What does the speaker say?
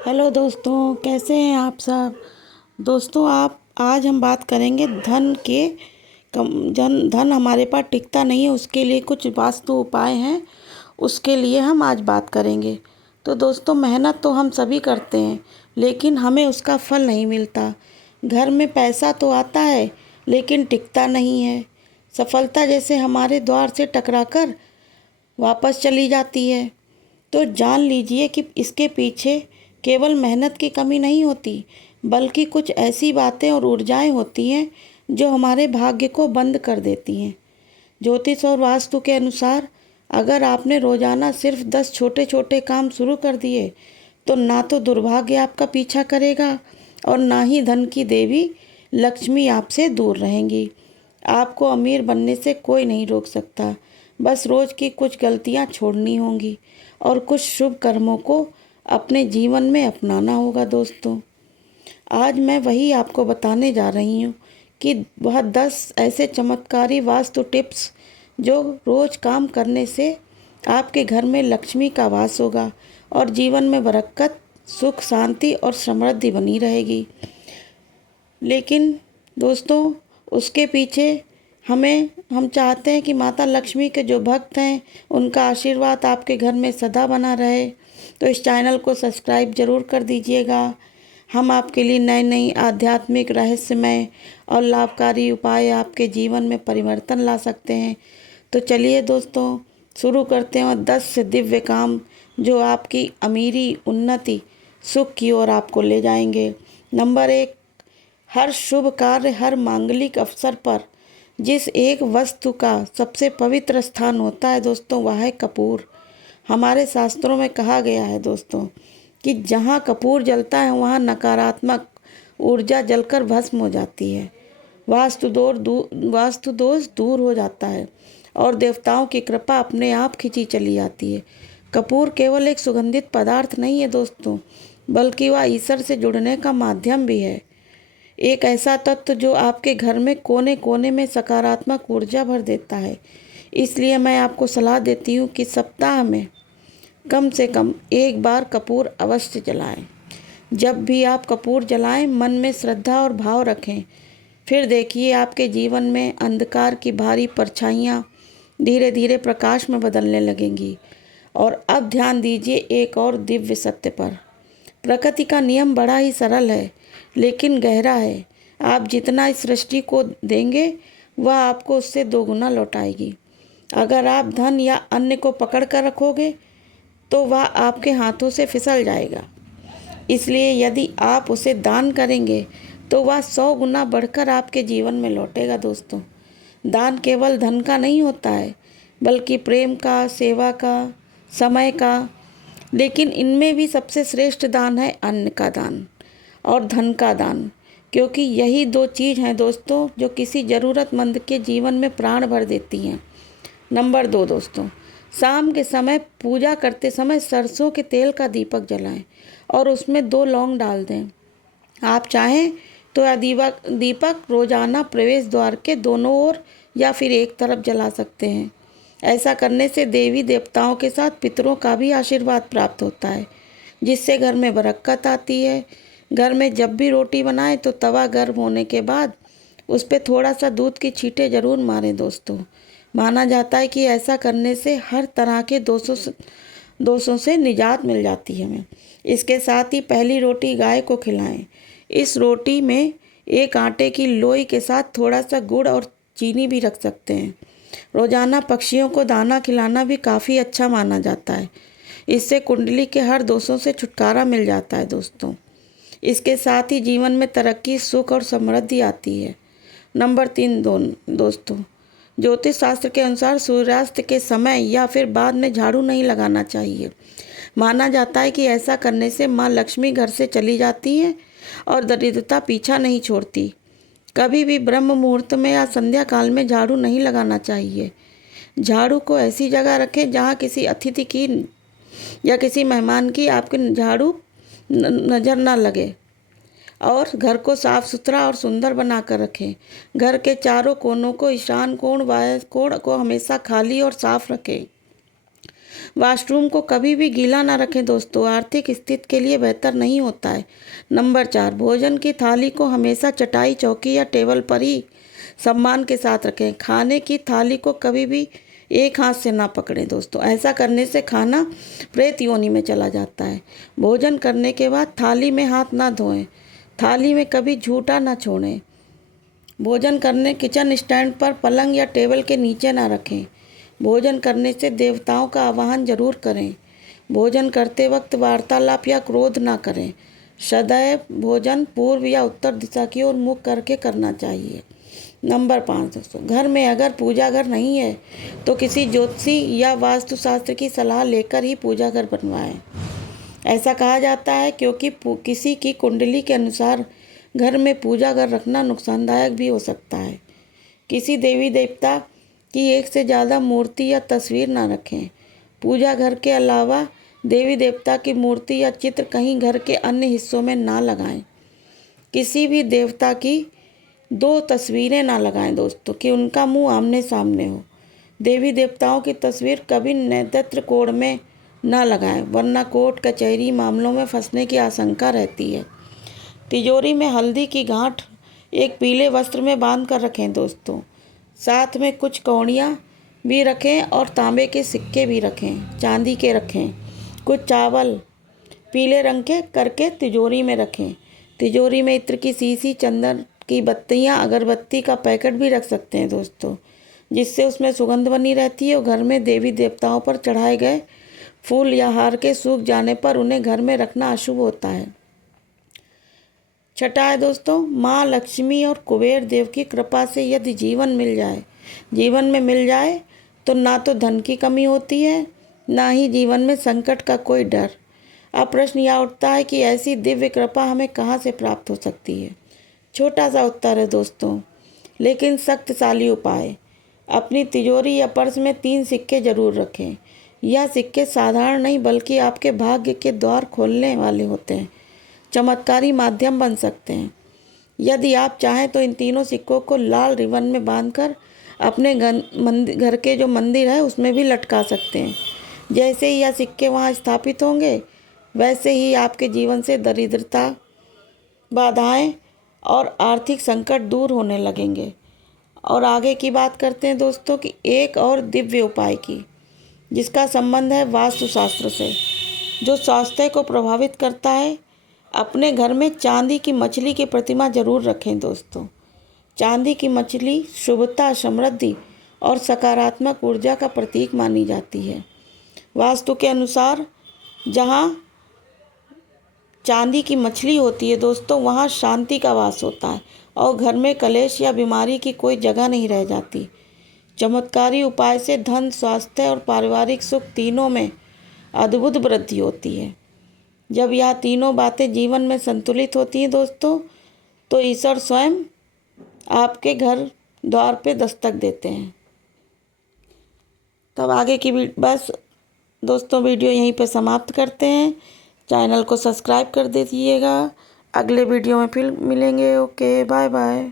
Hello दोस्तों, कैसे हैं आप सब। दोस्तों, आप आज हम बात करेंगे धन के धन हमारे पास टिकता नहीं है, उसके लिए कुछ वास्तु उपाय हैं। उसके लिए हम आज बात करेंगे। तो दोस्तों, मेहनत तो हम सभी करते हैं, लेकिन हमें उसका फल नहीं मिलता। घर में पैसा तो आता है, लेकिन टिकता नहीं है। सफलता जैसे हमारे द्वार से टकराकर वापस चली जाती है। तो जान लीजिए कि इसके पीछे केवल मेहनत की कमी नहीं होती, बल्कि कुछ ऐसी बातें और ऊर्जाएं होती हैं जो हमारे भाग्य को बंद कर देती हैं। ज्योतिष और वास्तु के अनुसार अगर आपने रोजाना सिर्फ 10 छोटे छोटे काम शुरू कर दिए, तो ना तो दुर्भाग्य आपका पीछा करेगा और ना ही धन की देवी लक्ष्मी आपसे दूर रहेंगी। आपको अमीर बनने से कोई नहीं रोक सकता। बस रोज की कुछ गलतियां छोड़नी होंगी और कुछ शुभ कर्मों को अपने जीवन में अपनाना होगा। दोस्तों, आज मैं वही आपको बताने जा रही हूँ कि वह 10 ऐसे चमत्कारी वास्तु टिप्स जो रोज काम करने से आपके घर में लक्ष्मी का वास होगा और जीवन में बरकत, सुख, शांति और समृद्धि बनी रहेगी। लेकिन दोस्तों, उसके पीछे हम चाहते हैं कि माता लक्ष्मी के जो भक्त हैं, उनका आशीर्वाद आपके घर में सदा बना रहे। तो इस चैनल को सब्सक्राइब जरूर कर दीजिएगा। हम आपके लिए नए नए आध्यात्मिक, रहस्यमय और लाभकारी उपाय आपके जीवन में परिवर्तन ला सकते हैं। तो चलिए दोस्तों, शुरू करते हैं। और 10 से दिव्य काम जो आपकी अमीरी, उन्नति, सुख की ओर आपको ले जाएंगे। नंबर 1, हर शुभ कार्य, हर मांगलिक अवसर पर जिस एक वस्तु का सबसे पवित्र स्थान होता है दोस्तों, वह है कपूर। हमारे शास्त्रों में कहा गया है दोस्तों कि जहाँ कपूर जलता है वहाँ नकारात्मक ऊर्जा जलकर भस्म हो जाती है, वास्तु दोष दूर हो जाता है और देवताओं की कृपा अपने आप खिंची चली जाती है। कपूर केवल एक सुगंधित पदार्थ नहीं है दोस्तों, बल्कि वह ईश्वर से जुड़ने का माध्यम भी है। एक ऐसा तत्व जो आपके घर में कोने कोने में सकारात्मक ऊर्जा भर देता है। इसलिए मैं आपको सलाह देती हूँ कि सप्ताह में कम से कम एक बार कपूर अवश्य जलाएं। जब भी आप कपूर जलाएं, मन में श्रद्धा और भाव रखें। फिर देखिए, आपके जीवन में अंधकार की भारी परछाइयाँ धीरे धीरे प्रकाश में बदलने लगेंगी। और अब ध्यान दीजिए एक और दिव्य सत्य पर। प्रकृति का नियम बड़ा ही सरल है, लेकिन गहरा है। आप जितना इस सृष्टि को देंगे, वह आपको उससे दोगुना लौटाएगी। अगर आप धन या अन्य को पकड़ कर रखोगे, तो वह आपके हाथों से फिसल जाएगा। इसलिए यदि आप उसे दान करेंगे, तो वह 100 गुना बढ़कर आपके जीवन में लौटेगा। दोस्तों, दान केवल धन का नहीं होता है, बल्कि प्रेम का, सेवा का, समय का। लेकिन इनमें भी सबसे श्रेष्ठ दान है अन्न का दान और धन का दान, क्योंकि यही 2 चीज़ हैं दोस्तों जो किसी ज़रूरतमंद के जीवन में प्राण भर देती हैं। नंबर 2 दोस्तों, शाम के समय पूजा करते समय सरसों के तेल का दीपक जलाएं और उसमें 2 लौंग डाल दें। आप चाहें तो यह दीपक रोजाना प्रवेश द्वार के दोनों ओर या फिर एक तरफ जला सकते हैं। ऐसा करने से देवी देवताओं के साथ पितरों का भी आशीर्वाद प्राप्त होता है, जिससे घर में बरकत आती है। घर में जब भी रोटी बनाएं तो तवा गर्म होने के बाद उस पर थोड़ा सा दूध की छींटे जरूर मारें दोस्तों। माना जाता है कि ऐसा करने से हर तरह के दोषों से निजात मिल जाती है हमें। इसके साथ ही पहली रोटी गाय को खिलाएं। इस रोटी में एक आटे की लोई के साथ थोड़ा सा गुड़ और चीनी भी रख सकते हैं। रोजाना पक्षियों को दाना खिलाना भी काफ़ी अच्छा माना जाता है। इससे कुंडली के हर दोषों से छुटकारा मिल जाता है दोस्तों। इसके साथ ही जीवन में तरक्की, सुख और समृद्धि आती है। नंबर 3 दोस्तों, ज्योतिष शास्त्र के अनुसार सूर्यास्त के समय या फिर बाद में झाड़ू नहीं लगाना चाहिए। माना जाता है कि ऐसा करने से माँ लक्ष्मी घर से चली जाती है और दरिद्रता पीछा नहीं छोड़ती। कभी भी ब्रह्म मुहूर्त में या संध्या काल में झाड़ू नहीं लगाना चाहिए। झाड़ू को ऐसी जगह रखें जहाँ किसी अतिथि की या किसी मेहमान की आपके झाड़ू नज़र ना लगे। और घर को साफ सुथरा और सुंदर बनाकर रखें। घर के चारों कोनों को, ईशान कोण, वायु कोण को हमेशा खाली और साफ रखें। वॉशरूम को कभी भी गीला ना रखें दोस्तों, आर्थिक स्थिति के लिए बेहतर नहीं होता है। नंबर 4, भोजन की थाली को हमेशा चटाई, चौकी या टेबल पर ही सम्मान के साथ रखें। खाने की थाली को कभी भी एक हाथ से ना पकड़ें दोस्तों, ऐसा करने से खाना प्रेत योनि में चला जाता है। भोजन करने के बाद थाली में हाथ ना धोएं, थाली में कभी झूठा ना छोड़ें। भोजन करने किचन स्टैंड पर, पलंग या टेबल के नीचे ना रखें। भोजन करने से देवताओं का आवाहन जरूर करें। भोजन करते वक्त वार्तालाप या क्रोध ना करें। सदैव भोजन पूर्व या उत्तर दिशा की ओर मुख करके करना चाहिए। नंबर 5 दोस्तों, घर में अगर पूजा घर नहीं है तो किसी ज्योतिषी या वास्तुशास्त्र की सलाह लेकर ही पूजा घर बनवाएं। ऐसा कहा जाता है क्योंकि किसी की कुंडली के अनुसार घर में पूजा घर रखना नुकसानदायक भी हो सकता है। किसी देवी देवता की एक से ज़्यादा मूर्ति या तस्वीर ना रखें। पूजा घर के अलावा देवी देवता की मूर्ति या चित्र कहीं घर के अन्य हिस्सों में ना लगाएं। किसी भी देवता की 2 तस्वीरें ना लगाएं दोस्तों कि उनका मुंह आमने सामने हो। देवी देवताओं की तस्वीर कभी नेतृत्व कोण में ना लगाएं, वरना कोर्ट कचहरी मामलों में फंसने की आशंका रहती है। तिजोरी में हल्दी की गांठ एक पीले वस्त्र में बांध कर रखें दोस्तों। साथ में कुछ कौड़ियाँ भी रखें और तांबे के सिक्के भी रखें, चांदी के रखें। कुछ चावल पीले रंग के करके तिजोरी में रखें। तिजोरी में इत्र की शीशी, चंदन की बत्तियाँ, अगरबत्ती का पैकेट भी रख सकते हैं दोस्तों, जिससे उसमें सुगंध बनी रहती है। और घर में देवी देवताओं पर चढ़ाए गए फूल या हार के सूख जाने पर उन्हें घर में रखना अशुभ होता है। छठा है दोस्तों, माँ लक्ष्मी और कुबेर देव की कृपा से यदि जीवन में मिल जाए तो ना तो धन की कमी होती है, ना ही जीवन में संकट का कोई डर। अब प्रश्न यह उठता है कि ऐसी दिव्य कृपा हमें कहाँ से प्राप्त हो सकती है। छोटा सा उत्तर है दोस्तों, लेकिन शक्तिशाली उपाय। अपनी तिजोरी या पर्स में 3 सिक्के जरूर रखें। यह सिक्के साधारण नहीं बल्कि आपके भाग्य के द्वार खोलने वाले होते हैं, चमत्कारी माध्यम बन सकते हैं। यदि आप चाहें तो इन तीनों सिक्कों को लाल रिबन में बांधकर अपने घर के जो मंदिर है उसमें भी लटका सकते हैं। जैसे ही यह सिक्के वहाँ स्थापित होंगे, वैसे ही आपके जीवन से दरिद्रता, बाधाएं और आर्थिक संकट दूर होने लगेंगे। और आगे की बात करते हैं दोस्तों कि एक और दिव्य उपाय की, जिसका संबंध है वास्तुशास्त्र से, जो स्वास्थ्य को प्रभावित करता है। अपने घर में चांदी की मछली की प्रतिमा जरूर रखें दोस्तों। चांदी की मछली शुभता, समृद्धि और सकारात्मक ऊर्जा का प्रतीक मानी जाती है। वास्तु के अनुसार जहाँ चांदी की मछली होती है दोस्तों, वहाँ शांति का वास होता है और घर में कलेश या बीमारी की कोई जगह नहीं रह जाती। चमत्कारी उपाय से धन, स्वास्थ्य और पारिवारिक सुख तीनों में अद्भुत वृद्धि होती है। जब यह तीनों बातें जीवन में संतुलित होती हैं दोस्तों, तो ईश्वर स्वयं आपके घर द्वार पे दस्तक देते हैं। तब आगे की बस दोस्तों वीडियो यहीं पे समाप्त करते हैं। चैनल को सब्सक्राइब कर दीजिएगा। अगले वीडियो में फिर मिलेंगे। Okay, bye bye.